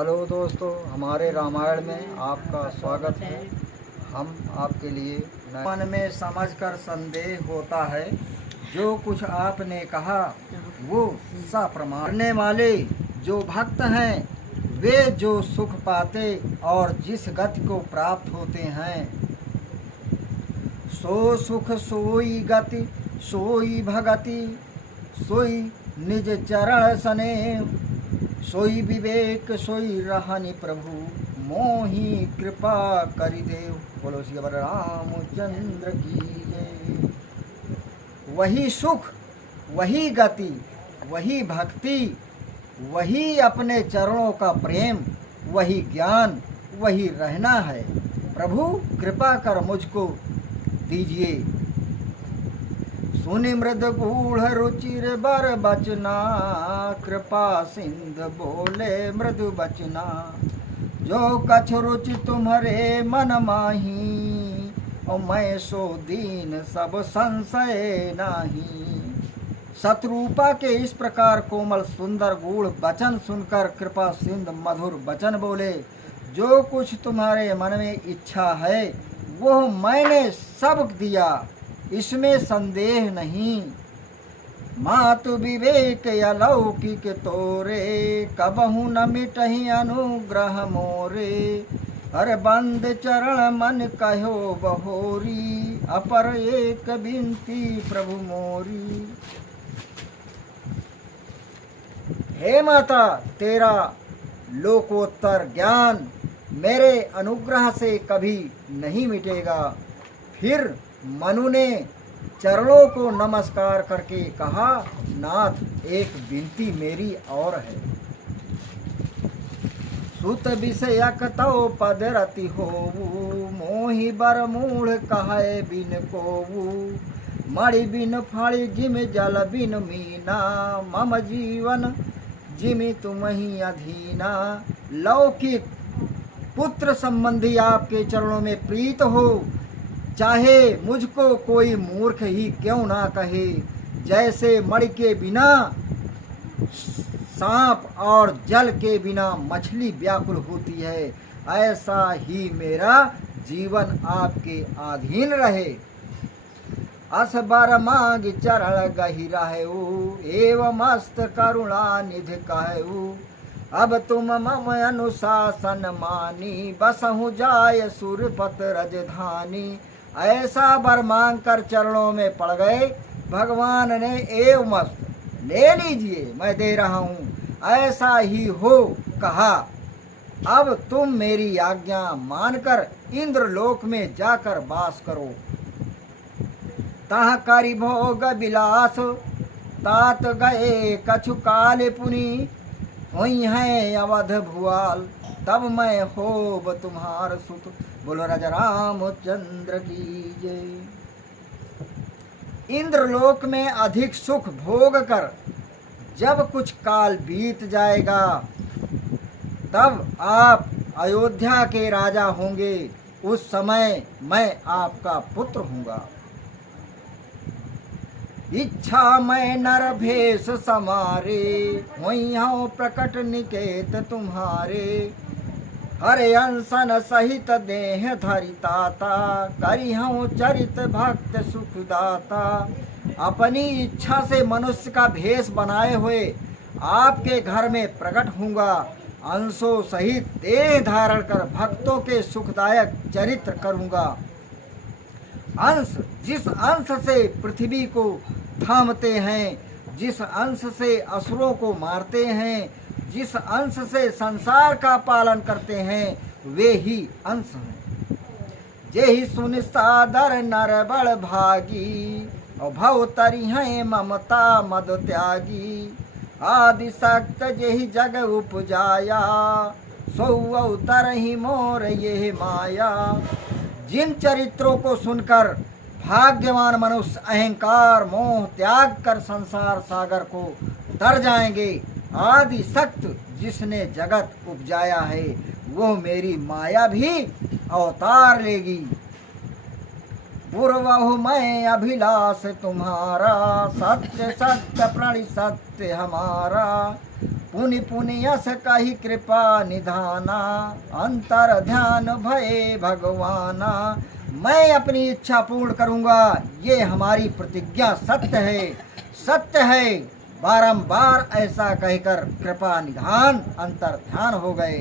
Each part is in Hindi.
हेलो दोस्तों, हमारे रामायण में आपका स्वागत है। हम आपके लिए मन में समझकर संदेह होता है, जो कुछ आपने कहा वो सप्रमाण करने वाले जो भक्त हैं, वे जो सुख पाते और जिस गति को प्राप्त होते हैं, सो सुख सोई गति सोई भगति, सोई निज चरण सने, सोई विवेक सोई रहनि प्रभु, मोहि कृपा करि देव। बोलो श्री रामचंद्र की जय। वही सुख, वही गति, वही भक्ति, वही अपने चरणों का प्रेम, वही ज्ञान, वही रहना है। प्रभु कृपा कर मुझको दीजिए। सुनि मृद गूढ़ रुचिर बर बचना, कृपा सिंध बोले मृदु बचना, जो कछ रुचि तुम्हारे मन माही, और मैं सो दीन सब संशय नाही। शत्रुपा के इस प्रकार कोमल सुंदर गूढ़ वचन सुनकर कृपा सिंध मधुर वचन बोले, जो कुछ तुम्हारे मन में इच्छा है वो मैंने सब दिया, इसमें संदेह नहीं। मातु विवेक अलौकिक तोरे, कबहु न मिटहि अनुग्रह मोरे। हर बंद चरण मन कहो बहोरी, अपर एक बिनती प्रभु मोरी। हे माता, तेरा लोकोत्तर ज्ञान मेरे अनुग्रह से कभी नहीं मिटेगा। फिर मनु ने चरणों को नमस्कार करके कहा, नाथ एक विनती मेरी और है। सुत विषयक तो पद रति होवु, मोहि बर मूढ़ कहे बिन कोवु। मणि बिन फाड़ी जिम जल बिन मीना, मम जीवन जिमि तुम्हि अधीना। लौकिक पुत्र संबंधी आपके चरणों में प्रीत हो, चाहे मुझको कोई मूर्ख ही क्यों ना कहे। जैसे मणि के बिना सांप और जल के बिना मछली व्याकुल होती है, ऐसा ही मेरा जीवन आपके अधीन रहे। अस बर मांग चरण गहि रहेऊ, एवं मस्त करुणा निधि कहऊ। अब तुम मम अनुशासन मानी, बसहु जाय सुरपत रजधानी। ऐसा वर मांग कर चरणों में पड़ गए। भगवान ने एव मस्त, ले लीजिए मैं दे रहा हूँ, ऐसा ही हो कहा। अब तुम मेरी आज्ञा मानकर इंद्रलोक में जाकर वास करो। तह करि भोग विलास, तात गए कछु काल पुनि। हुई है अवध भुआल, तब मैं होब तुम्हार सुत। बोलो राजा रामचंद्र की जय। इंद्रलोक में अधिक सुख भोग कर जब कुछ काल बीत जाएगा, तब आप अयोध्या के राजा होंगे। उस समय मैं आपका पुत्र हूँगा। इच्छा मैं नर भेष समारे, हुई हूँ प्रकट निकेत तुम्हारे। हरे अंसन सहित देह धरिताता, करी हूँ चरित भक्त सुखदाता। अपनी इच्छा से मनुष्य का भेष बनाए हुए आपके घर में प्रकट होऊंगा। अंशों सहित देह धारण कर भक्तों के सुखदायक चरित्र करूँगा। अंश, जिस अंश से पृथ्वी को थामते हैं, जिस अंश से असुरों को मारते हैं, जिस अंश से संसार का पालन करते हैं, वे ही अंश हैं। जेहि सुनि सादर नर बड़ भागी, और भव तरि हैं ममता मद त्यागी। आदि सक्त जेहि जग उपजाया, सो अवतरहि मोर ये माया। जिन चरित्रों को सुनकर भाग्यवान मनुष्य अहंकार मोह त्याग कर संसार सागर को तर जाएंगे। आदि सक्त जिसने जगत उपजाया है, वो मेरी माया भी अवतार लेगी। पूर्वहु मैं अभिलाष तुम्हारा, सत्य सत्य प्रणि सत्य हमारा। पुनि पुनि यस कही कृपा निधाना, अंतर ध्यान भये भगवाना। मैं अपनी इच्छा पूर्ण करूंगा, ये हमारी प्रतिज्ञा सत्य है, सत्य है। बारंबार ऐसा कहकर कृपा निधान अंतर ध्यान हो गए।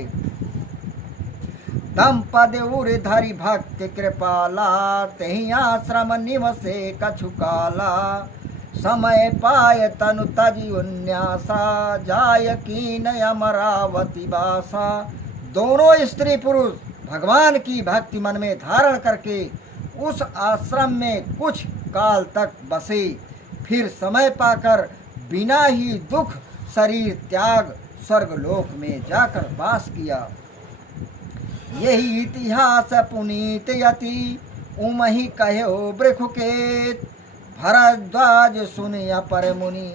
दम पद उर धरि भक्ति कृपाला, तेहि आश्रम निवसे कछु काला। समय पाय तनु तजि उन्यासा, जाय कीन अमरावती बासा। दोनों स्त्री पुरुष भगवान की भक्ति मन में धारण करके उस आश्रम में कुछ काल तक बसे। फिर समय पाकर बिना ही दुख शरीर त्याग स्वर्गलोक में जाकर वास किया। यही इतिहास पुनीत यति, उमहि कहो बृखुकेत। भरद्वाज सुनि अपर मुनि,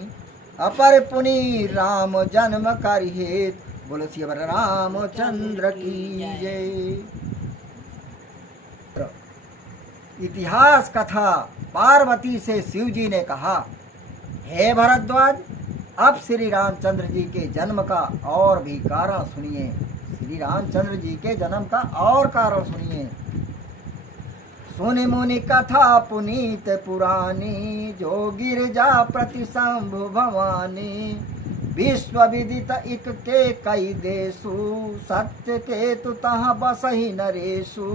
अपर पुनि राम जन्म करि हेत। बोलो श्री रामचंद्र की जय। इतिहास कथा। पार्वती से शिव जी ने कहा, हे भरद्वाज, अब श्री रामचंद्र जी के जन्म का और भी कारण सुनिए। श्री रामचंद्र जी के जन्म का और कारण सुनिए। सुनि मुनि कथा पुनीत पुरानी, जो गिरजा प्रति शंभु भवानी। विश्व विदित इक के कई देशु, सत्य के तु तहाँ बसहि नरेशु।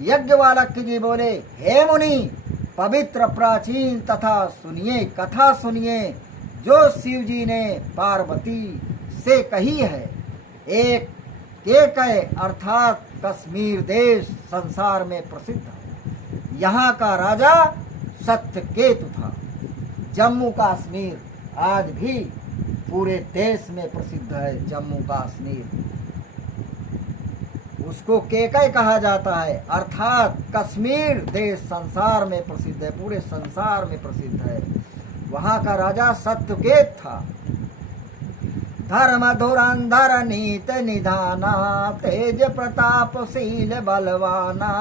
यज्ञवालक जी बोले, हे मुनि, पवित्र प्राचीन तथा सुनिए, कथा सुनिए जो शिव जी ने पार्वती से कही है। एक केकय अर्थात कश्मीर देश संसार में प्रसिद्ध है। यहाँ का राजा सत्यकेतु था। जम्मू कश्मीर आज भी पूरे देश में प्रसिद्ध है। जम्मू कश्मीर उसको केकय कहा जाता है, अर्थात कश्मीर देश संसार में प्रसिद्ध है, पूरे संसार में प्रसिद्ध है। वहाँ का राजा सत्यकेत था। धर्म धुरंधर नीत निधाना, तेज प्रतापशील बलवाना।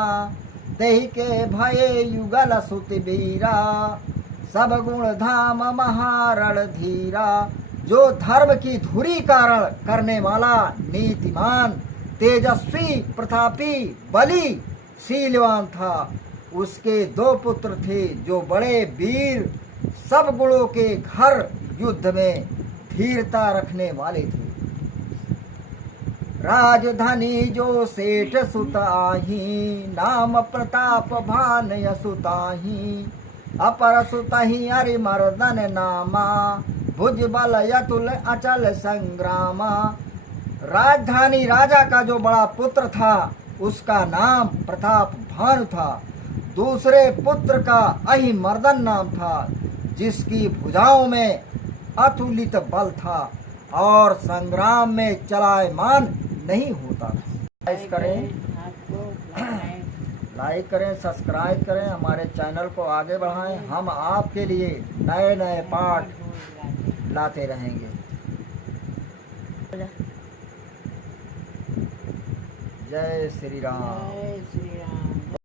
तेहि के भये युगल सुति वीरा, सब गुण धाम महारण धीरा। जो धर्म की धुरी कारण करने वाला, नीतिमान, तेजस्वी, प्रतापी, बली, शीलवान था। उसके दो पुत्र थे जो बड़े वीर, सब गुणों के घर युद्ध में धीरता रखने वाले थे। राजधानी जो सेठ सुताही, नाम प्रताप भान यसुताही। अपर सुतहि अरि मर्दन नामा, भुज बल यतुल अचल संग्रामा। राजधानी राजा का जो बड़ा पुत्र था, उसका नाम प्रताप भानु था। दूसरे पुत्र का अहिमर्दन नाम था, जिसकी भुजाओं में अतुलित बल था और संग्राम में चलायमान नहीं होता था। लाइक करें, सब्सक्राइब करें, हमारे चैनल को आगे बढ़ाएं। हम आपके लिए नए नए पाठ लाते रहेंगे। जय श्री राम। जय श्री राम।